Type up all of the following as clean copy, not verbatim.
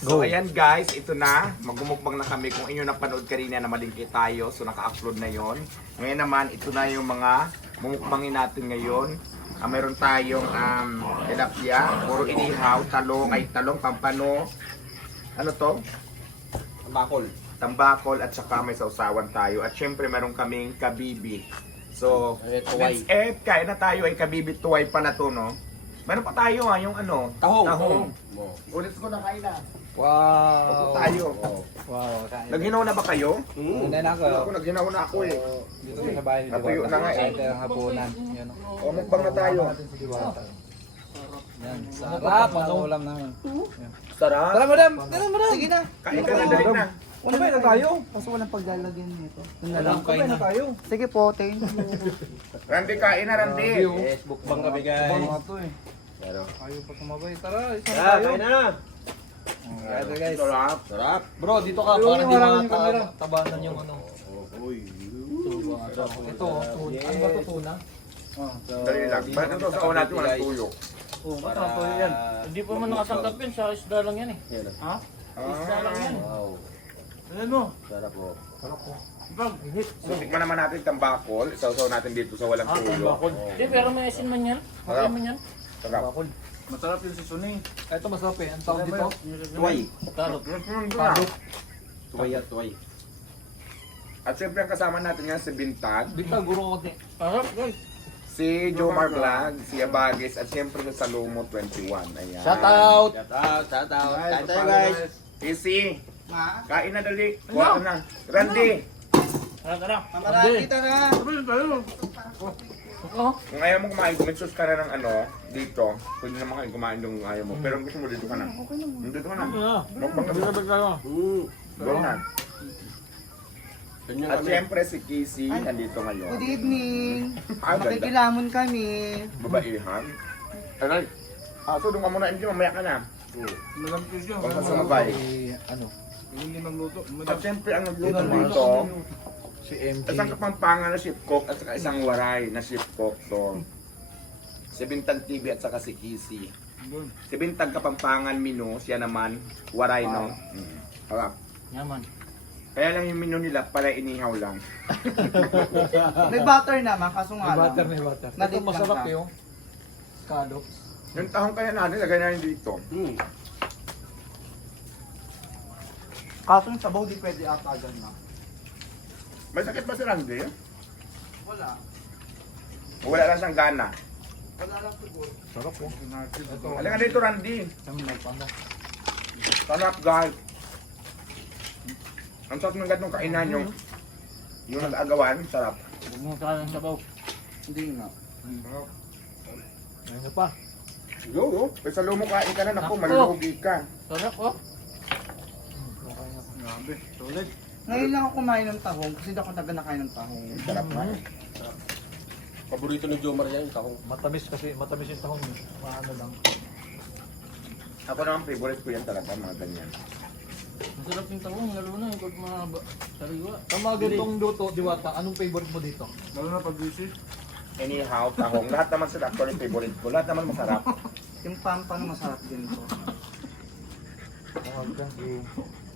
So ayan guys, ito na. Magmumukbang na kami. Kung inyo napanood kanina na malingki tayo, so naka-upload na yon. Ngayon naman, ito na yung mga mumukbangin natin ngayon. Meron tayong tilapia, puro inihaw, talong, pampano. Ano to? Tambakol at saka may sausawan tayo. At syempre meron kaming kabibi. So, let's eat. Kain na tayo ay kabibi tuway pa na to, no? Meron pa tayo yung ano? Tahong. Ulit ko na kain na. Wow. Opo tayo. Wow. Naghinaw na ba kayo? Hindi na ako. Ako, naghinaw na ako eh. Dito sa bahay ni Natuyo na nga eh. Ito ang hapunan. Yan. O, mukbang na tayo. Yan. Sarap ang ulam namin. Sarap. Tara madam. Tara madam. Sige na. Kain ka na, dali na. Kumain na tayo. Kaso walang paglalagyan nito. Kumain na tayo. Sige po, thank you. Randy, kain na, Randy. Yes, bukbang kami guys. Bukbang to eh. Ayaw pa sumabay. Tara, isang tayo. Kain na. Ito guys. Sarap. Bro, dito ka para di matabanan yung ano. Ito, ano ba ito tuna? Dali lang. Bakit ito sa natin walang tuyo? Oo, masarap to yan. Hindi pa man nakasangkap yan, sa isda lang yan eh. Ha? Isda lang yan. Ayan mo. Sarap po. Bang, hit. So, tikman naman natin tambakol. Isaw-saw natin dito sa walang tuyo. Hindi, pero may asin man yan. Okay man yan. Sarap. Masarap yung si Suni. Ito masarap eh. Ang tawag dito? Tuway. Karot. Tuway. At syempre ang kasama natin nga si Bintag, Bintang guro ko din. Sarap guys. si Jomar Vlog, si Abagis, at syempre sa Salomo 21. Ayan. Shout out. Kain tayo guys. Easy. Kain na dali. Kuha na. Randy. Tara. Mamarami tara. Oo. Kung ayaw mo kumain, gumitsos ka na ng ano, dito. Pwede naman kayo kumain yung ayaw mo. Pero kung gusto mo, dito ka na. Dito ka na. Mukbang ka na. Go na. At syempre si Casey, nandito ngayon. Good evening. Ah, ganda. Makikilamon kami. Babaihan. Aray. So doon ka muna, hindi mamaya ka na. Malampis yun. Huwag ka sumabay. Ano? Hindi nagluto. At syempre ang nagluto dito, Si MJ. isang kapampangan na chef cook at saka isang waray na chef cook. So, si Bintag TV at saka si Casey. Si Bintag Kapampangan Mino, siya naman, waray no. Harap. Yaman. Kaya lang yung menu nila, pala inihaw lang. May butter naman, kaso nga lang. May butter. Ito Nadip masarap lang ka. yung scallops. Yung tahong kaya natin, lagay natin dito. Kaso yung sabaw di pwede ata agad na. May sakit ba si Randy? Wala. Wala lang siyang gana. Wala lang siguro. Sarap po. Ito. Halika dito, Randy. Kami nagpano. Sarap, guys. Ang sarap ng ganong kainan yung nag-agawan, sarap. Huwag mo sa ng sabaw. Hindi nga. Ayun pa. Yo, may salumo kain ka na, naku, malulugi ka. Sarap oh. Grabe. Solid. Ngayon lang ako kumain ng tahong kasi hindi ako taga nakain ng tahong. Sarap na. Paborito ni Jomar yan, yung tahong. Matamis kasi, matamis yung tahong. Maano lang. Ako naman, favorite ko yan talaga, mga ganyan. Masarap yung tahong, lalo na yung pag mga sariwa. Ang mga ganitong luto, Diwata, anong favorite mo dito? Lalo na pag visit. Anyhow, tahong, lahat naman sila actually favorite ko. Lahat naman masarap. Yung pampano masarap din to.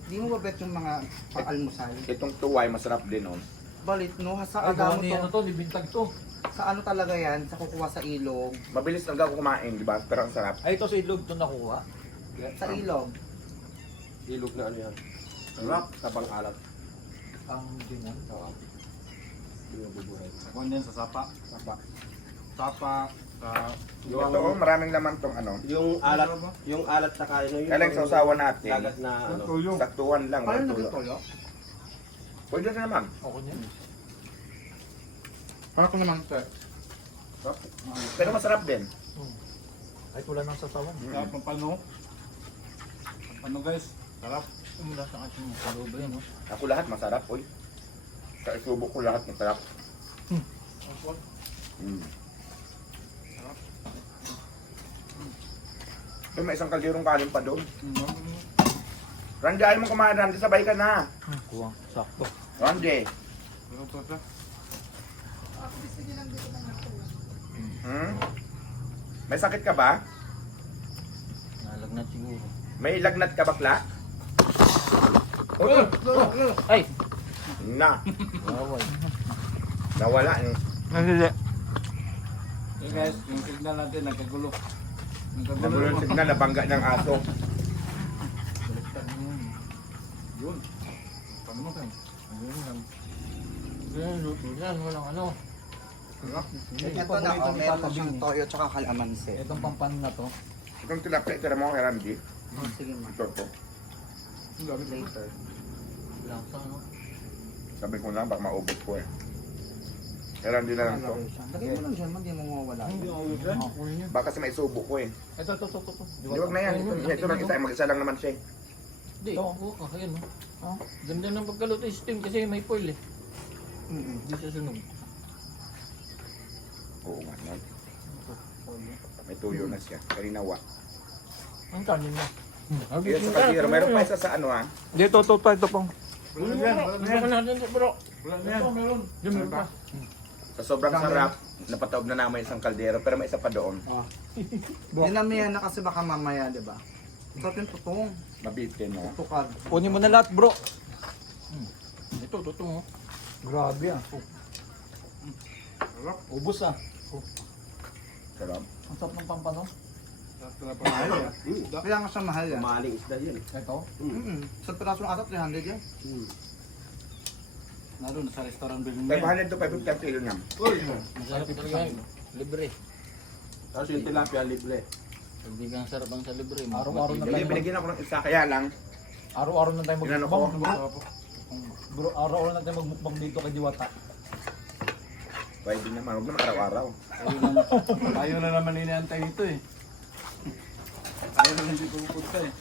Di mo ba bet yung mga pang-almusal? Itong tuway, masarap din, oh. Balit no, sa Ay, gawa agamo ni ano to. to, ni Bintag to. Sa ano talaga yan? Sa kukuha sa ilog. Mabilis lang ako kumain, di ba? Pero ang sarap. Ay, ito sa ilog to nakuha. Sa ilog. Ilog na ano yan. Sarap. Sabang alat. Ang dinan. Oo. Hindi yung bubuhay. Ako din sa sapa. Sapa. Sapa. Ito, oh, maraming laman tong ano. Yung alat sa kain. Yung Kaya lang sa usawa natin, dagat na ano. saktuhan lang. Paano walang naging tulo. toyo? Pwede na naman. Ako niyan. Ano ko naman sir? Pero masarap din. Ay, wala nang sasawan. Sarap ng pano. Pano guys. Sarap. Umula sa ating kaluba yan oh. Ako lahat masarap, oy. Sa isubo ko lahat masarap. Ay, may isang kalderong kanin pa doon. Randy, ayaw mo kumain, Randy, sabay ka na. Kuwang, sakto. Randy. May sakit ka ba? Nalagnat siguro. May lagnat ka bakla? Ay! Na. Bawal. Nawala. Hindi. Hey guys, yung signal natin nagkagulo. Nagulo yung signal, nabangga ng aso. Yun. Paano mo tayo? Yan, walang ano. Ito na, meron na siyang toyo tsaka kalamansi. Itong pampan na to. Itong tilapia, tira mo kay Randy. Oh, sige ma. Ito po. Later. Lasa, no? Sabi ko lang, baka maubos ko eh. Kay Randy na lang to. Lagay mo lang dyan, hindi mo mawawala. Makakunin yun. Baka kasi may subo ko eh. Ito. Hindi, wag na yan. Ito lang isa, mag-isa lang naman siya eh. Hindi, oo, ayan, no? Ganda ng pagkaluto steam kasi may foil eh. Hindi siya sunog. Oo nga, no? May tuyo na siya. Karinawa. Ang kanin mo. Kaya sa kaldero, meron pa isa sa ano ha? Dito, ito pong. Meron natin ito, bro. Wala na yan. Meron. Meron pa. Sa sobrang sarap, napataob na namin isang kaldero, pero may isa pa doon. Dinamihan na kasi baka mamaya, di ba? Sarap yung tutong. Mabitin, no? Tukad. Kunin mo na lahat bro. Ito, totoo. Grabe ah. Ubus ah. Sarap. Ang sarap ng pampan no? Mahal yan. Kaya nga siya mahal yan. Maling isda yun. Ito. Sa piraso ng asap, 300 yan. Naroon sa restaurant bilhin 500 to 550 ang kilo niya. Masarap talaga yan. Libre. Tapos yung tilapia libre. Hindi kang sarap ang sa libre. Araw-araw na Hindi, tayo. binigyan ako ng isa, kaya lang, Araw-araw na tayo Inano ko? magmukbang. Bro, araw-araw na tayo magmukbang dito kay Diwata. pwede naman, huwag naman araw-araw. Ayaw na naman inaantay dito eh. Ayaw na lang dito pupunta eh.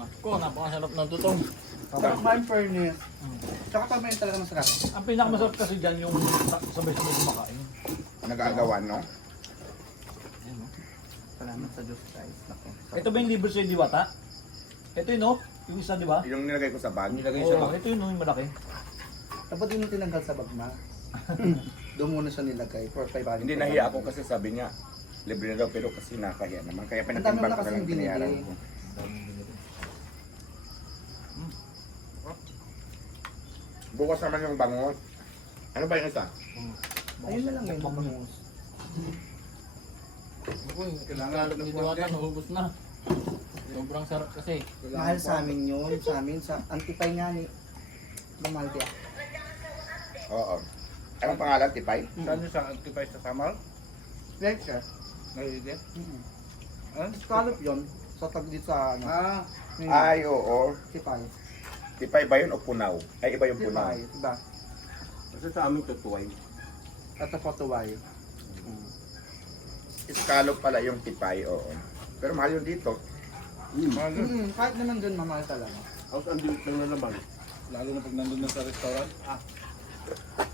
Ako, napakasarap ng tutong. Sarap nga yung furnace. Tsaka tama yun talaga masarap. Ang pinakamasarap kasi dyan yung sabay-sabay kumakain. Nag-aagawan, no? Salamat sa Diyos guys. Nako. Ito ba yung libre sa'yo Diwata? Ito yun no? Yung isa di ba? Yung nilagay ko sa bag. Oo, ito yun no, yung malaki. Dapat yun yung tinanggal sa bag na. Doon muna siya nilagay for 500. Hindi, nahiya ako kasi sabi niya, libre na daw, pero kasi nakahiya naman. Kaya Ang dami pinatimbang mo na ko na kasing lang binayaran binili. ko. Bukas naman yung bangot. Ano ba yung isa? Ayun na lang yun. Bangus. Ako, kailangan ni Diwata, naubos na. Sobrang sarap kasi. Mahal sa amin yun. Sa amin, sa antipay nga ni Mahal kaya. Oo. Anong pangalan, Tipay? Saan yung sa Antipay sa Samar? Right sir. Nalilid? Scallop yun. Sa tag dito sa ano. Ay, oo. Tipay. Tipay ba yun o punaw? Ay, iba yung punaw. Tipay. Diba? Kasi sa amin tutuway. Ito photoay. Scallop pala yung tipay, oo. Pero mahal yun dito. Kahit naman dun mamahal talaga. Tapos ang dilit lang na naman. Lalo na pag nandun na sa restaurant.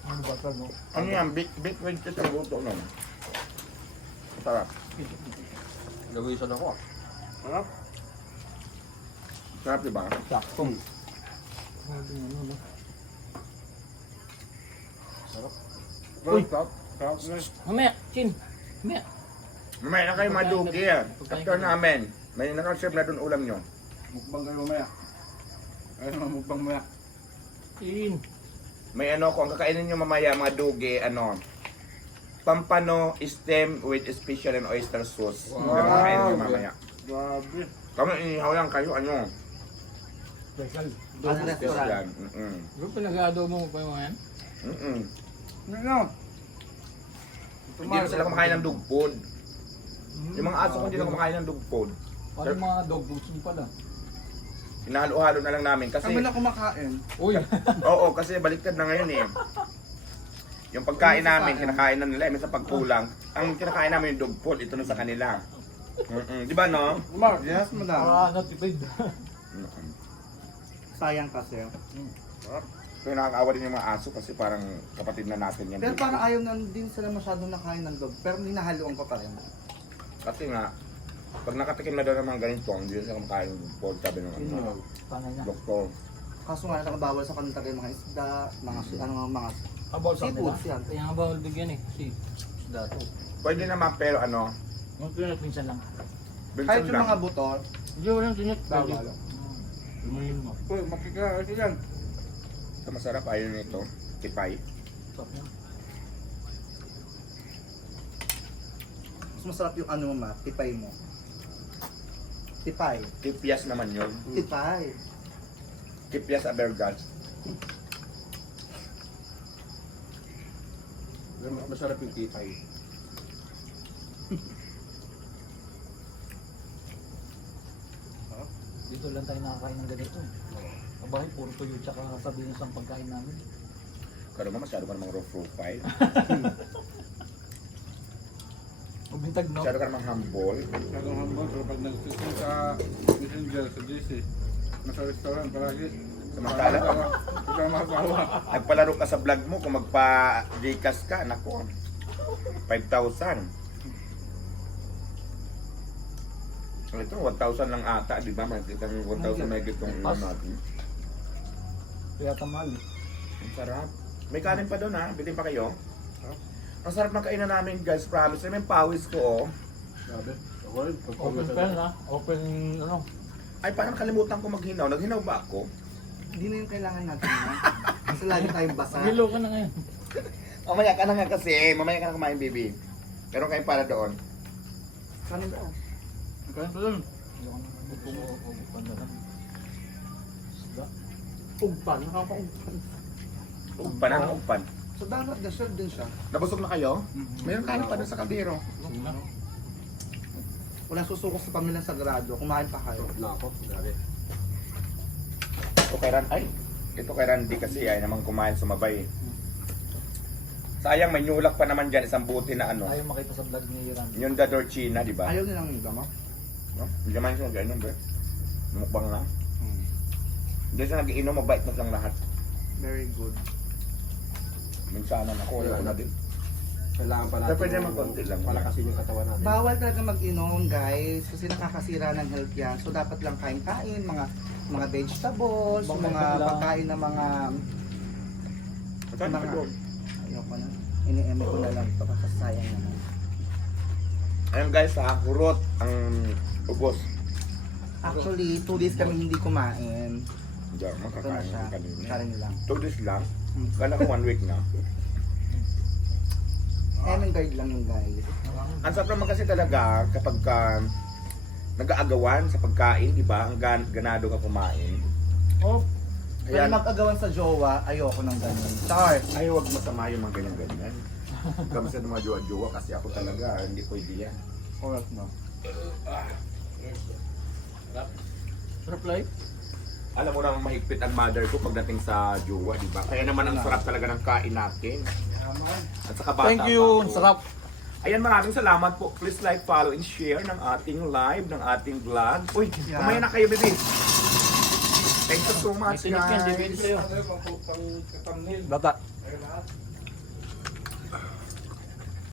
Ano ba ito no? Ano yan? Big wedge sa luto nun. Sarap. Gawisan ako ah. Sarap? Sarap, diba? Sakto. Uy! Sarap. Mamaya, Chin. Mamaya. Mamaya na kayo madugi ah. After namin, may nakaserve na dun ulam nyo. Mukbang kayo mamaya. Ayun mga mukbang mamaya. Chin. May ano, kung kakainin nyo mamaya mga dugi, ano, pampano stem with special and oyster sauce. Wow. Pero kakainin nyo mamaya. Grabe. Kami inihaw lang kayo, ano? Ano restaurant? Yan. Bro, pinag-adobo mo pa yung mga yan? Ano? Hindi na sila kumakain ng dog food. Yung mga aso ko hindi na kumakain ng dog food. Parang mga dog foods din pala. Hinahalo-halo na lang namin kasi... Kami na kumakain. Uy! Oo, kasi baliktad na ngayon eh. Yung pagkain namin, kinakain na nila, sa pagkulang. Ang kinakain namin yung dog food, ito na sa kanila. Di ba no? Yes, madam. Natipid. Sayang kasi. Pero nakakaawa din yung mga aso kasi parang kapatid na natin yan. Pero parang ayaw na din sila masyadong nakain ng dog. Pero ninahaluan ko pa rin. Kasi nga, pag nakatikim na daw ng mga ganito, hindi na sila kumakain ng dog food, sabi ng ano, Paano niya? doktor. Kaso nga nakabawal sa kanila tayo mga isda, mga About sa kanila? seafoods yan. Kaya nga bawal bigyan eh. Si Dato. Pwede naman pero ano, Mga pinag minsan lang. Kahit bilsan yung mga lang. buto, Hindi mo lang tinit. Tama lang. Lumayin mo. Uy, makikita kasi yan. Ito masarap, ayaw nito. Tipay. Stop yan. Mas masarap yung ano mo, ma, tipay mo. Tipay. Kipyas naman yun. Tipay. Kipyas abergas. Mas masarap yung tipay. Dito lang tayo nakakain ng ganito. Kabahay, puro tuyo tsaka sabihin sa pagkain namin. Karo mo masyado ka namang raw profile. Ubintag no? Masyado ka namang humble. Masyadong hambal, pero pag nagsisin sa messenger, sa GC, nasa restaurant, palagi. Samantala, Kasama asawa. nagpalaro ka sa vlog mo kung magpa-Gcash ka, nako. 5,000. Ito, 1,000 lang ata, di ba? Makikita ng 1,000 may gitong Pas. natin. Kaya tamahal. Ang sarap. May kanin pa doon ha, bilhin pa kayo. Ang sarap ng kainan namin guys, promise. May pawis ko oh. Sabi. Ako rin. Open pen ha? Open ano? Ay, parang kalimutan ko maghinaw. Naghinaw ba ako? Hindi na yung kailangan natin, ma. Kasi lagi tayong basa. Hilo ka na ngayon. Mamaya ka na nga kasi. Mamaya ka na kumain, baby. Meron kayong para doon. Kanin daw. Kain pa dun. Ugpan na lang. Isda. Ugpan, nakaka-ugpan. Ugpan na, ugpan. Sa dagat, deserve din siya. Nabusog na kayo? Meron kanin pa doon sa kaldero. Walang susuko sa pamilyang sagrado, kumain pa kayo. Na ako. Grabe. Ito kay Randy. Ay, ito kay Randy kasi ay naman kumain sumabay. Sayang, may nyulak pa naman dyan. Isang buti na ano. Ayaw makita sa vlog ni Ram. Yung the Dorchina, di ba? Ayaw nilang gama. No? Hindi naman siya ganyan, bro. Mukbang lang. Hindi siya nag-iinom, mabait na siyang lahat. Very good. Minsanan ako, ayaw na din. Kailangan pa natin. Pero pwede naman konti lang. Palakasin yung katawan natin. Bawal talaga mag-inom, guys, kasi nakakasira ng health yan. So dapat lang kain-kain, mga vegetables, Baka mga lang. pagkain ng mga Saan Mga- pa doon? ayoko na. Ini-eme ko na lang ito kasi sayang naman. Ayun guys, ha, hurot ang ubos. Actually, 2 days kami hindi kumain. Hindi ako Ito na makakain siya. ng kanina. Karin lang. 2 days lang. Kala ko 1 week na. Eming guide lang yung guys. Ang sarap naman kasi talaga kapag ka nag-aagawan sa pagkain, di ba? Ang ganado ka kumain. Oh, Pwede Ayan. mag-agawan sa jowa, ayoko ng ganun. Char! Ay, huwag masama yung mga ganyan-ganyan. Kami sa mga jowa-jowa kasi ako talaga, hindi pwede yan. Correct no. Sarap life. Alam mo naman mahigpit ang mother ko pagdating sa jowa, di ba? Kaya naman ang sarap talaga ng kain natin. At saka bata Thank you. pa ako. Sarap. Ayan, maraming salamat po. Please like, follow, and share ng ating live, ng ating vlog. Uy, Yeah. kumaya na kayo, baby. Thank you so May much, tinik yan. guys. Depende sa'yo. Pang thumbnail. Bata. Ayun lahat.